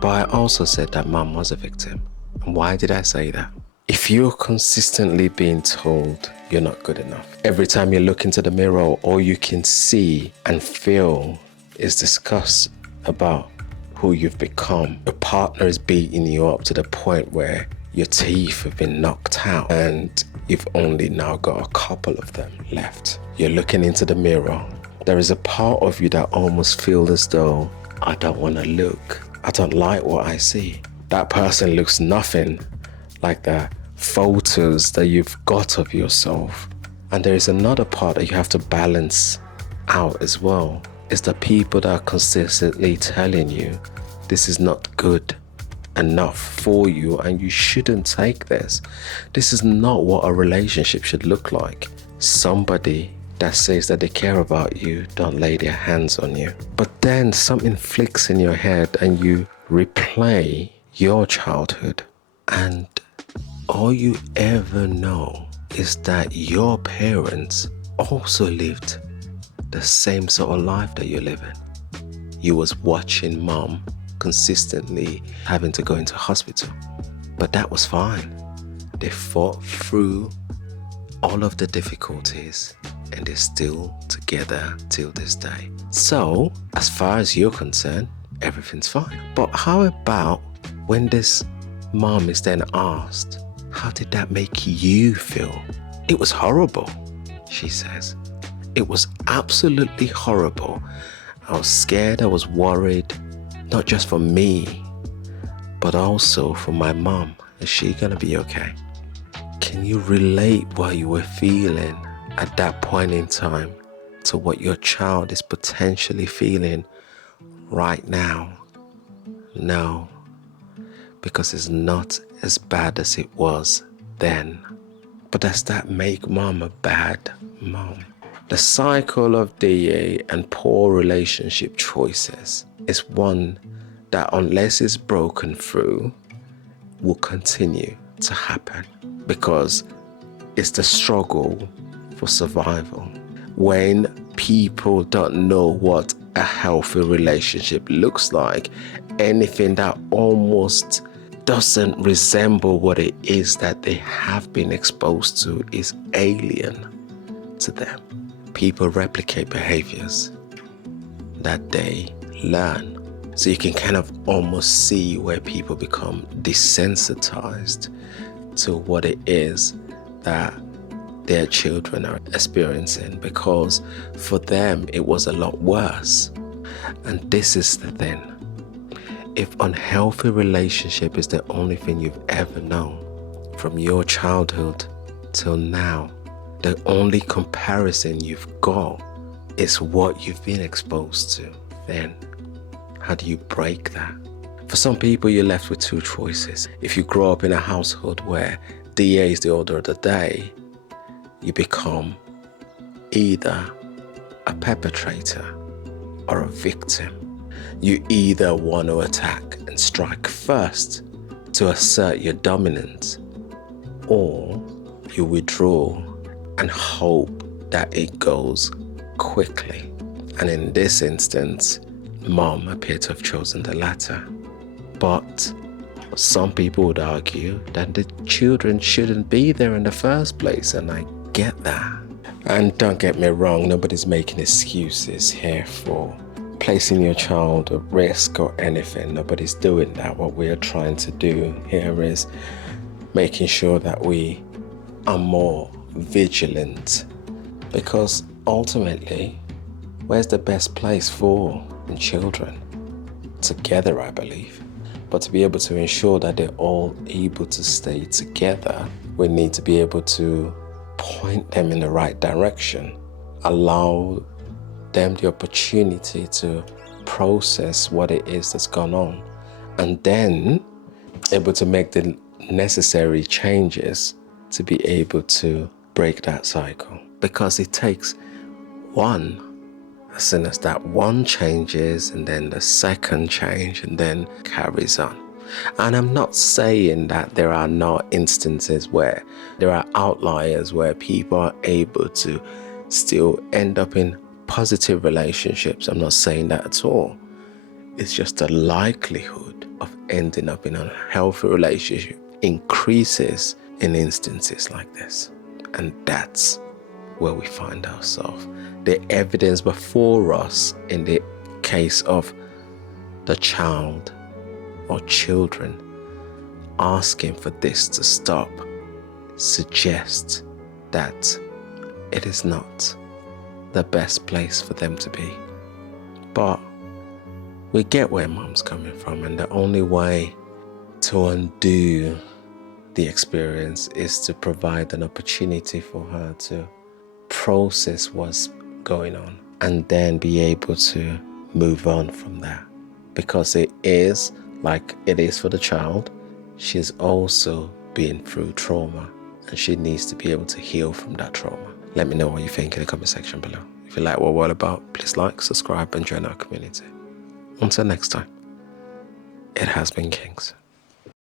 But I also said that mom was a victim. And why did I say that? If you're consistently being told you're not good enough, every time you look into the mirror, all you can see and feel is disgust about who you've become. Your partner is beating you up to the point where your teeth have been knocked out and you've only now got a couple of them left. You're looking into the mirror. There is a part of you that almost feels as though, I don't want to look. I don't like what I see. That person looks nothing like the photos that you've got of yourself. And there is another part that you have to balance out as well. It's the people that are consistently telling you this is not good enough for you and you shouldn't take this. This is not what a relationship should look like. Somebody that says that they care about you don't lay their hands on you. But then something flicks in your head and you replay your childhood, and all you ever know is that your parents also lived the same sort of life that you're living. You was watching mom consistently having to go into hospital, but that was fine. They fought through all of the difficulties and they're still together till this day. So as far as you're concerned, everything's fine. But how about when this mom is then asked, how did that make you feel? It was horrible, she says. It was absolutely horrible. I was scared, I was worried, not just for me, but also for my mom. Is she gonna be okay? Can you relate what you were feeling at that point in time to what your child is potentially feeling right now? No, because it's not as bad as it was then. But does that make mom a bad mom? The cycle of DA and poor relationship choices is one that, unless it's broken through, will continue to happen, because it's the struggle for survival. When people don't know what a healthy relationship looks like, anything that almost doesn't resemble what it is that they have been exposed to is alien to them. People replicate behaviors that they learn. So you can kind of almost see where people become desensitized to what it is that their children are experiencing, because for them it was a lot worse. And this is the thing. If unhealthy relationship is the only thing you've ever known from your childhood till now, the only comparison you've got is what you've been exposed to, then how do you break that? For some people, you're left with two choices. If you grow up in a household where DA is the order of the day, you become either a perpetrator or a victim. You either want to attack and strike first to assert your dominance, or you withdraw and hope that it goes quickly. And in this instance, mom appeared to have chosen the latter. But some people would argue that the children shouldn't be there in the first place, and I get that. And don't get me wrong, nobody's making excuses here for placing your child at risk or anything. Nobody's doing that. What we are trying to do here is making sure that we are more vigilant, because ultimately, where's the best place for children? Together, I believe. But to be able to ensure that they're all able to stay together, we need to be able to point them in the right direction, allow them the opportunity to process what it is that's gone on, and then able to make the necessary changes to be able to break that cycle. Because it takes one, as soon as that one changes, and then the second change, and then carries on. And I'm not saying that there are not instances where there are outliers where people are able to still end up in positive relationships. I'm not saying that at all. It's just the likelihood of ending up in a healthy relationship increases in instances like this. And that's where we find ourselves. The evidence before us in the case of the child or children asking for this to stop suggests that it is not the best place for them to be. But we get where mom's coming from, and the only way to undo the experience is to provide an opportunity for her to process what's going on and then be able to move on from that. Because it is like it is for the child, she's also been through trauma and she needs to be able to heal from that trauma. Let me know what you think in the comment section below. If you like what we're all about, please like, subscribe and join our community. Until next time, it has been Kings.